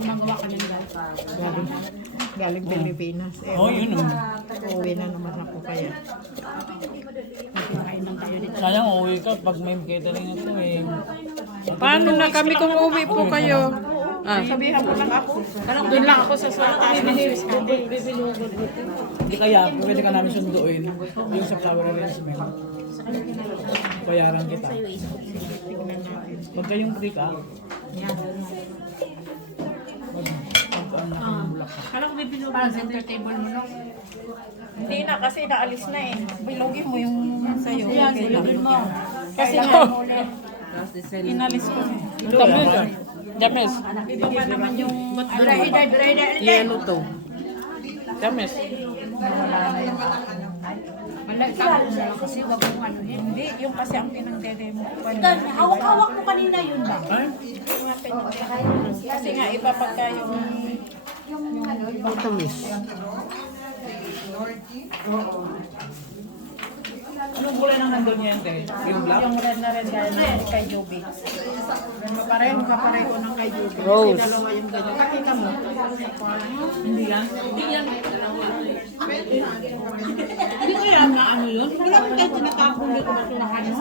Magawa ka ng gas. Galing Pilipinas. Yun o. Uwi na naman ako kaya. Kain lang tayo dito. Sayang uuwi ka pag may catering ito eh. Paano na kami kung uwi po kayo? Sabihan mo lang ako. Doon lang ako sa taas ng Swiss Cottage. Hindi kaya, pwede ka namin sunduin. Yung sa flower arrangement. Bayaran kita. Pag kayong free ka, Kala ko bibinugan. Para center table mo no? Hindi na kasi naalis na eh. Bilogin mo yung sa'yo. Yan, Okay lang. bilogin mo. Kasi nga, inalis ko eh. James. Iba pa naman yung Yellow to. James. Wala, tao mo lang kasi wag mong ano yun. hindi, yung kasi ang pinagdedemo ko pa Hawak-hawak mo kanina yun ba? Ay? kasi nga iba pagka yung Tamis. Anong kulay nang nandun niya yan, te? Yung black? yung red na red gaya kay Joby. Kapareho ng kay Joby. Rose. Kasi dalawa yung ganyan. Pakita mo. Hindi yan. Hindi ko alam na ano yun. Hindi ko kahit tinatapon dito ba ito na ano?